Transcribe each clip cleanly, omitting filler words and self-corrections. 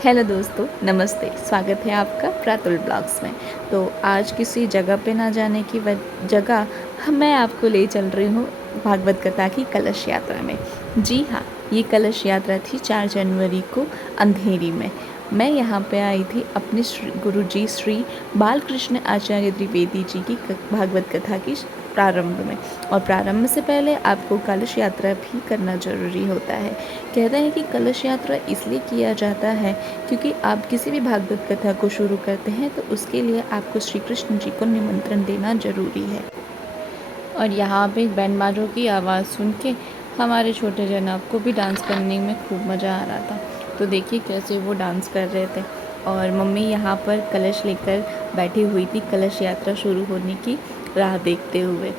Hello दोस्तों, नमस्ते। स्वागत है आपका प्रातुल ब्लॉग्स में। तो आज किसी जगह पे ना जाने की जगह मैं आपको ले चल रही हूँ भागवत कथा की कलश यात्रा में। जी हाँ, ये कलश यात्रा थी 4 जनवरी को अंधेरी में। मैं यहाँ पे आई थी अपने गुरु जी श्री बालकृष्ण आचार्य द्विवेदी जी की भागवत कथा की प्रारंभ में। और प्रारंभ से पहले आपको कलश यात्रा भी करना ज़रूरी होता है। कहते हैं कि कलश यात्रा इसलिए किया जाता है क्योंकि आप किसी भी भागवत कथा को शुरू करते हैं तो उसके लिए आपको श्री कृष्ण जी को निमंत्रण देना ज़रूरी है। और यहाँ पे बैंड बाजों की आवाज़ सुन के हमारे छोटे जनाब को भी डांस करने में खूब मज़ा आ रहा था। तो देखिए कैसे वो डांस कर रहे थे। और मम्मी यहाँ पर कलश लेकर बैठी हुई थी कलश यात्रा शुरू होने की राह देखते हुए।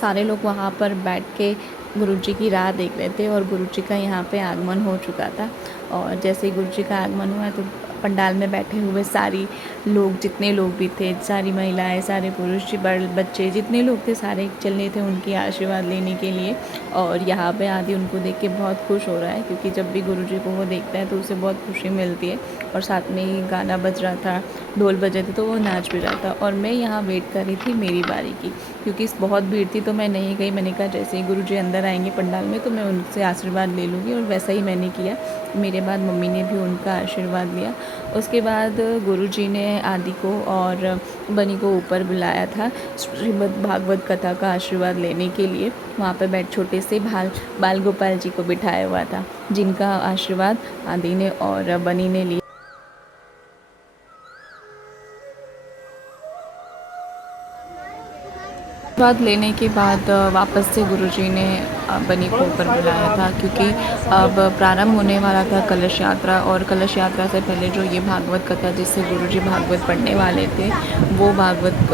सारे लोग वहाँ पर बैठ के गुरुजी की राह देख रहे थे और गुरुजी का यहाँ पे आगमन हो चुका था। और जैसे ही गुरुजी का आगमन हुआ तो पंडाल में बैठे हुए सारी लोग, जितने लोग भी थे, सारी महिलाएं, सारे पुरुष, बड़े बच्चे, जितने लोग थे सारे चलने थे उनकी आशीर्वाद लेने के लिए। और यहाँ पे आदि उनको देख के बहुत खुश हो रहा है क्योंकि जब भी गुरुजी को वो देखता है तो उसे बहुत खुशी मिलती है। और साथ में ही गाना बज रहा था, ढोल बजे थे तो वो नाच भी रहा था। और मैं यहाँ वेट कर रही थी मेरी बारी की क्योंकि बहुत भीड़ थी तो मैं नहीं गई। मैंने कहा जैसे ही गुरुजी अंदर आएंगे पंडाल में तो मैं उनसे आशीर्वाद ले लूँगी, और वैसा ही मैंने किया। मेरे बाद मम्मी ने भी उनका आशीर्वाद लिया। उसके बाद गुरुजी ने आदि को और बनी को ऊपर बुलाया था श्रीमद् भागवत कथा का आशीर्वाद लेने के लिए। वहाँ पर छोटे से बाल गोपाल जी को बिठाया हुआ था जिनका आशीर्वाद आदि ने और बनी ने लिया। आशीर्वाद लेने के बाद वापस से गुरुजी ने बनी को ऊपर बुलाया था क्योंकि अब प्रारंभ होने वाला था कलश यात्रा। और कलश यात्रा से पहले जो ये भागवत कथा जिससे गुरुजी भागवत पढ़ने वाले थे, वो भागवत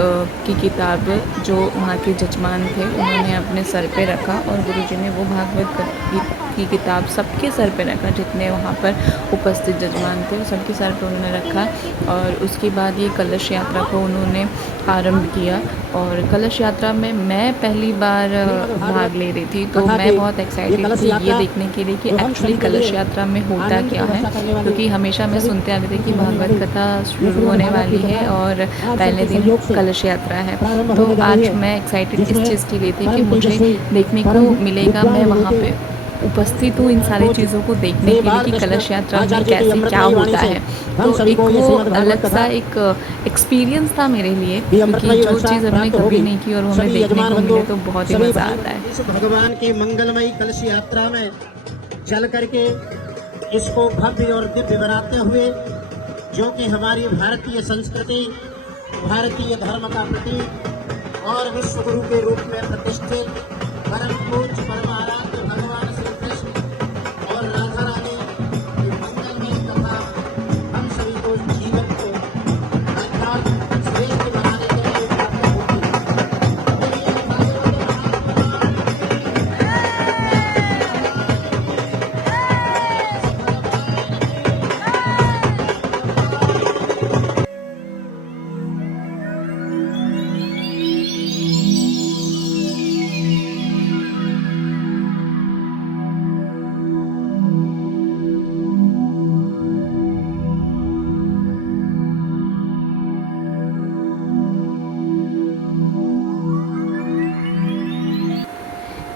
की किताब जो वहाँ के जजमान थे उन्होंने अपने सर पे रखा और गुरुजी ने वो भागवत की किताब सबके सर पे रखा। जितने वहाँ पर उपस्थित जजमान थे सबके सर पे उन्होंने रखा। और उसके बाद ये कलश यात्रा को उन्होंने आरंभ किया। और कलश यात्रा में मैं पहली बार भाग ले रही थी तो मैं बहुत एक्साइटेड थी ये देखने के लिए कि एक्चुअली कलश यात्रा में होता क्या है। क्योंकि हमेशा मैं सुनते आ रही थी कि भागवत कथा शुरू होने वाली है और पहले दिन कलश यात्रा है। तो आज मैं एक्साइटेड इस चीज़ के लिए थी कि मुझे देखने को मिलेगा, मैं वहाँ पे उपस्थित हूँ इन सारी चीज़ों को देखने के लिए कि कलश यात्रा में कैसे क्या होता है। तो एक वो अलग सा एक एक्सपीरियंस था मेरे लिए क्योंकि जो चीज़ हमने कभी नहीं की और हमें देखने को मिले तो बहुत ही मज़ा आता है। इस भगवान की मंगलमयी कलश यात्रा में चल करके इसको भव्य और दिव्य बनाते हुए, जो कि हमारी भारतीय संस्कृति, भारतीय धर्म का प्रतीक और विश्व गुरु के रूप में प्रतिष्ठित परम पूज्य परमाराध्य भगवान श्री कृष्ण और राधा रानी की मंगलमयी कथा हम सभी को जीवन को अर्थात श्रेष्ठ बनाने के लिए प्राप्त होती है।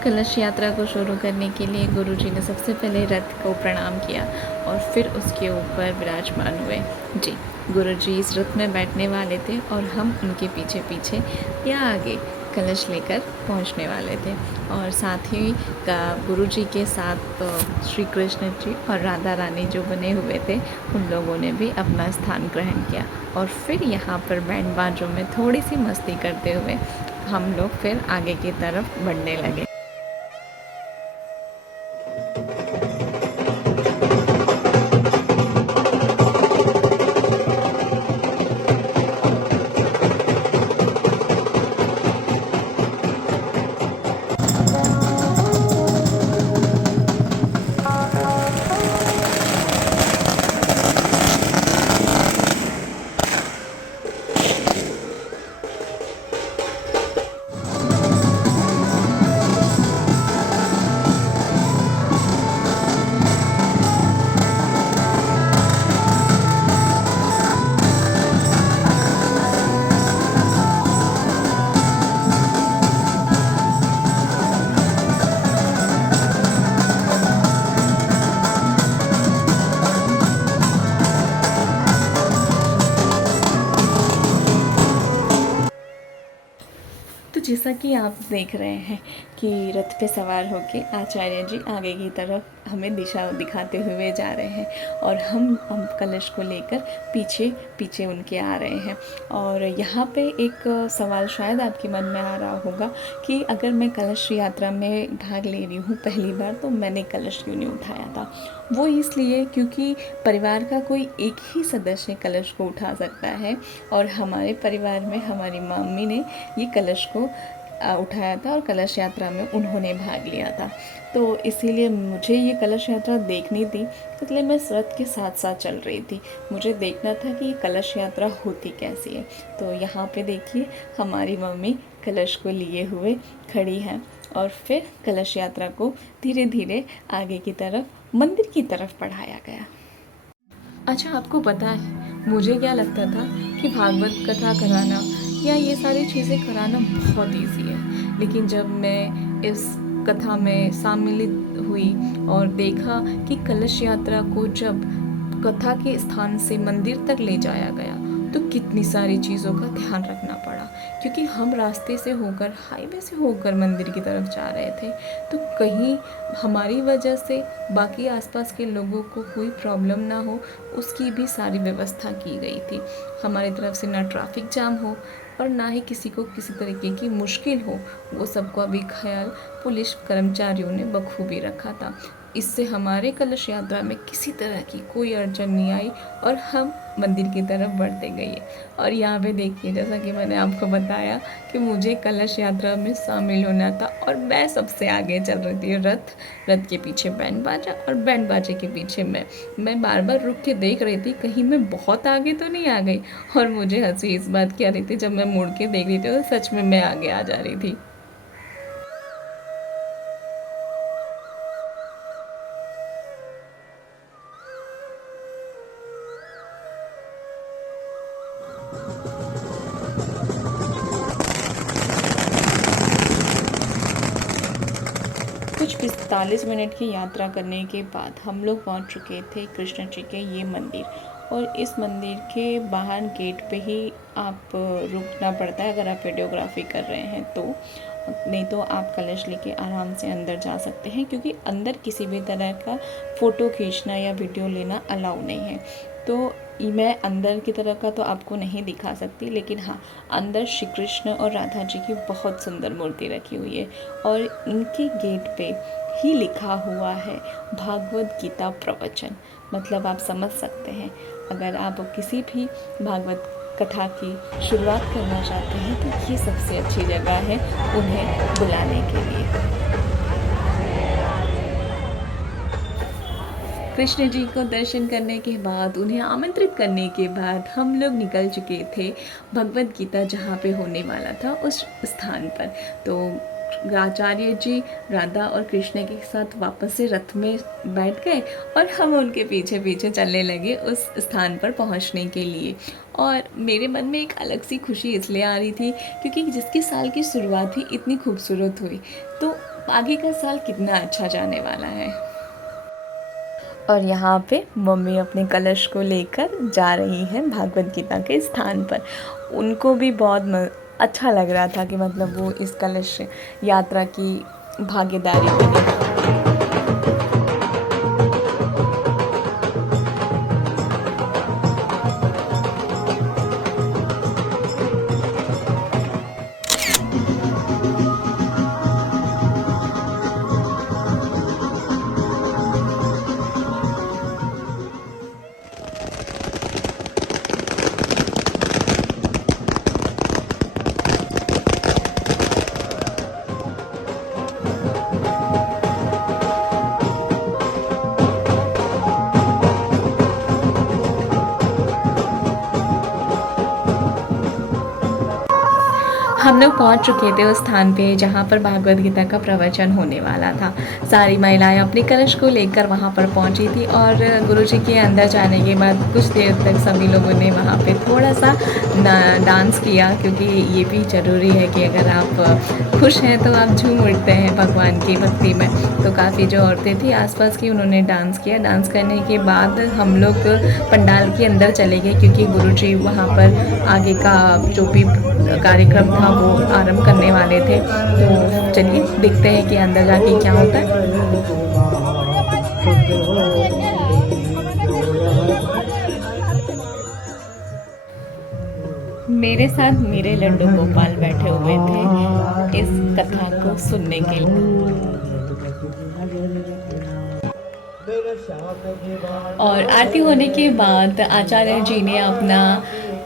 कलश यात्रा को शुरू करने के लिए गुरुजी ने सबसे पहले रथ को प्रणाम किया और फिर उसके ऊपर विराजमान हुए। जी, गुरुजी इस रथ में बैठने वाले थे और हम उनके पीछे पीछे या आगे कलश लेकर पहुंचने वाले थे। और साथ ही गुरुजी के साथ श्री कृष्ण जी और राधा रानी जो बने हुए थे उन लोगों ने भी अपना स्थान ग्रहण किया। और फिर यहाँ पर बैंड बाजों में थोड़ी सी मस्ती करते हुए हम लोग फिर आगे की तरफ बढ़ने लगे। जैसा कि आप देख रहे हैं कि रथ पे सवार होके आचार्य जी आगे की तरफ हमें दिशा दिखाते हुए जा रहे हैं और हम कलश को लेकर पीछे पीछे उनके आ रहे हैं। और यहाँ पे एक सवाल शायद आपके मन में आ रहा होगा कि अगर मैं कलश यात्रा में भाग ले रही हूँ पहली बार तो मैंने कलश क्यों नहीं उठाया था। वो इसलिए क्योंकि परिवार का कोई एक ही सदस्य कलश को उठा सकता है और हमारे परिवार में हमारी मम्मी ने ये कलश को उठाया था और कलश यात्रा में उन्होंने भाग लिया था। तो इसीलिए मुझे ये कलश यात्रा देखनी थी, इसलिए मैं रथ के साथ साथ चल रही थी। मुझे देखना था कि ये कलश यात्रा होती कैसी है। तो यहाँ पे देखिए हमारी मम्मी कलश को लिए हुए खड़ी हैं और फिर कलश यात्रा को धीरे धीरे आगे की तरफ मंदिर की तरफ बढ़ाया गया। अच्छा, आपको पता है मुझे क्या लगता था कि भागवत कथा कराना या ये सारी चीज़ें कराना बहुत ईजी है, लेकिन जब मैं इस कथा में सम्मिलित हुई और देखा कि कलश यात्रा को जब कथा के स्थान से मंदिर तक ले जाया गया तो कितनी सारी चीज़ों का ध्यान रखना पड़ा, क्योंकि हम रास्ते से होकर हाईवे से होकर मंदिर की तरफ जा रहे थे। तो कहीं हमारी वजह से बाकी आसपास के लोगों को कोई प्रॉब्लम ना हो, उसकी भी सारी व्यवस्था की गई थी। हमारी तरफ से ना ट्रैफिक जाम हो और ना ही किसी को किसी तरीके की मुश्किल हो, वो सबका भी ख्याल पुलिस कर्मचारियों ने बखूबी रखा था। इससे हमारे कलश यात्रा में किसी तरह की कोई अड़चन नहीं आई और हम मंदिर की तरफ बढ़ते गए। और यहाँ पे देखिए, जैसा कि मैंने आपको बताया कि मुझे कलश यात्रा में शामिल होना था और मैं सबसे आगे चल रही थी। रथ के पीछे बैंड बाजा और बैंड बाजे के पीछे मैं बार बार रुक के देख रही थी कहीं मैं बहुत आगे तो नहीं आ गई। और मुझे हंसी इस बात की आ रही थी, जब मैं मुड़ के देख रही थी तो सच में मैं आगे आ जा रही थी। कुछ 45 मिनट की यात्रा करने के बाद हम लोग पहुंच चुके थे कृष्ण जी के ये मंदिर। और इस मंदिर के बाहर गेट पे ही आप रुकना पड़ता है अगर आप वीडियोग्राफी कर रहे हैं तो, नहीं तो आप कलश लेके आराम से अंदर जा सकते हैं, क्योंकि अंदर किसी भी तरह का फ़ोटो खींचना या वीडियो लेना अलाउ नहीं है। तो मैं अंदर की तरफ का तो आपको नहीं दिखा सकती, लेकिन हाँ, अंदर श्री कृष्ण और राधा जी की बहुत सुंदर मूर्ति रखी हुई है और इनके गेट पे ही लिखा हुआ है भागवत गीता प्रवचन। मतलब आप समझ सकते हैं, अगर आप किसी भी भागवत कथा की शुरुआत करना चाहते हैं तो ये सबसे अच्छी जगह है उन्हें बुलाने के लिए। कृष्ण जी को दर्शन करने के बाद, उन्हें आमंत्रित करने के बाद हम लोग निकल चुके थे भगवत गीता जहाँ पे होने वाला था उस स्थान पर। तो आचार्य जी राधा और कृष्ण के साथ वापस से रथ में बैठ गए और हम उनके पीछे पीछे चलने लगे उस स्थान पर पहुंचने के लिए। और मेरे मन में एक अलग सी खुशी इसलिए आ रही थी क्योंकि जिसके साल की शुरुआत ही इतनी खूबसूरत हुई, तो आगे का साल कितना अच्छा जाने वाला है। और यहाँ पे मम्मी अपने कलश को लेकर जा रही हैं भागवत गीता के स्थान पर। उनको भी बहुत अच्छा लग रहा था कि मतलब वो इस कलश यात्रा की भागीदारी बनी। हम लोग पहुंच चुके थे उस स्थान पे जहाँ पर भागवत गीता का प्रवचन होने वाला था। सारी महिलाएं अपने कलश को लेकर वहाँ पर पहुँची थी और गुरुजी के अंदर जाने के बाद कुछ देर तक सभी लोगों ने वहाँ पे थोड़ा सा डांस किया, क्योंकि ये भी ज़रूरी है कि अगर आप खुश हैं तो आप झूम उठते हैं भगवान की भक्ति में। तो काफ़ी जो औरतें थी आसपास की, उन्होंने डांस किया। डांस करने के बाद हम लोग पंडाल के अंदर चले गए, क्योंकि गुरुजी वहाँ पर आगे का जो भी कार्यक्रम था वो आरंभ करने वाले थे। तो चलिए देखते हैं कि अंदर जाके क्या होता है। मेरे साथ मेरे लड्डू गोपाल बैठे हुए थे इस कथा को सुनने के लिए। और आरती होने के बाद आचार्य जी ने अपना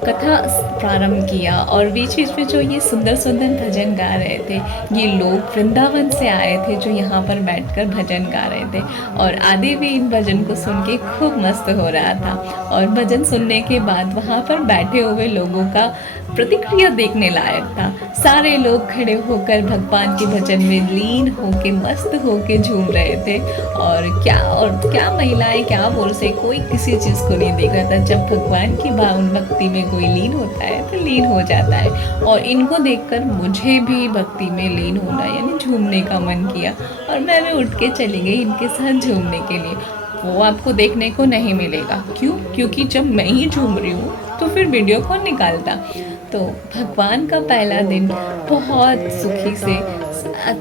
कथा प्रारंभ किया और बीच बीच में जो ये सुंदर सुंदर भजन गा रहे थे, ये लोग वृंदावन से आए थे जो यहाँ पर बैठकर भजन गा रहे थे। और आदि भी इन भजन को सुन के खूब मस्त हो रहा था। और भजन सुनने के बाद वहाँ पर बैठे हुए लोगों का प्रतिक्रिया देखने लायक था। सारे लोग खड़े होकर भगवान के भजन में लीन होके मस्त होके झूम रहे थे। और क्या महिलाएं क्या बोल से, कोई किसी चीज़ को नहीं देख रहा था। जब भगवान की भावन भक्ति में कोई लीन होता है तो लीन हो जाता है। और इनको देखकर मुझे भी भक्ति में लीन होना यानी झूमने का मन किया और मैं भी उठ के चली गई इनके साथ झूमने के लिए। वो आपको देखने को नहीं मिलेगा। क्यों? क्योंकि जब मैं ही झूम रही हूँ तो फिर वीडियो कौन निकालता। तो भगवान का पहला दिन बहुत सुखी से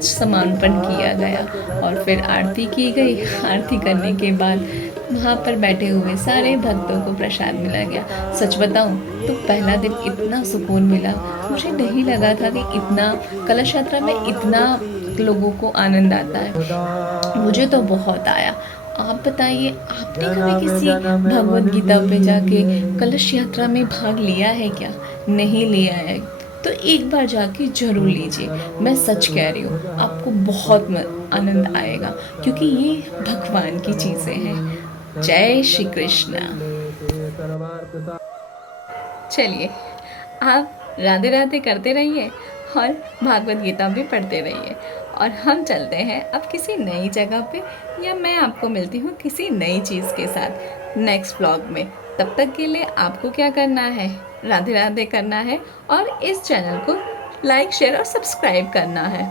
समापन किया गया और फिर आरती की गई। आरती करने के बाद वहाँ पर बैठे हुए सारे भक्तों को प्रसाद मिला गया। सच बताऊँ तो पहला दिन इतना सुकून मिला, मुझे नहीं लगा था कि इतना कलश यात्रा में इतना लोगों को आनंद आता है। मुझे तो बहुत आया। आप बताइए, आपने कभी किसी भगवद गीता पे जाके कलश यात्रा में भाग लिया है क्या? नहीं लिया है तो एक बार जाके जरूर लीजिए। मैं सच कह रही हूँ, आपको बहुत आनंद आएगा क्योंकि ये भगवान की चीज़ें हैं। जय श्री कृष्ण। चलिए आप राधे राधे करते रहिए और भागवत गीता भी पढ़ते रहिए। और हम चलते हैं अब किसी नई जगह पे, या मैं आपको मिलती हूँ किसी नई चीज़ के साथ नेक्स्ट व्लॉग में। तब तक के लिए आपको क्या करना है? राधे राधे करना है और इस चैनल को लाइक शेयर और सब्सक्राइब करना है।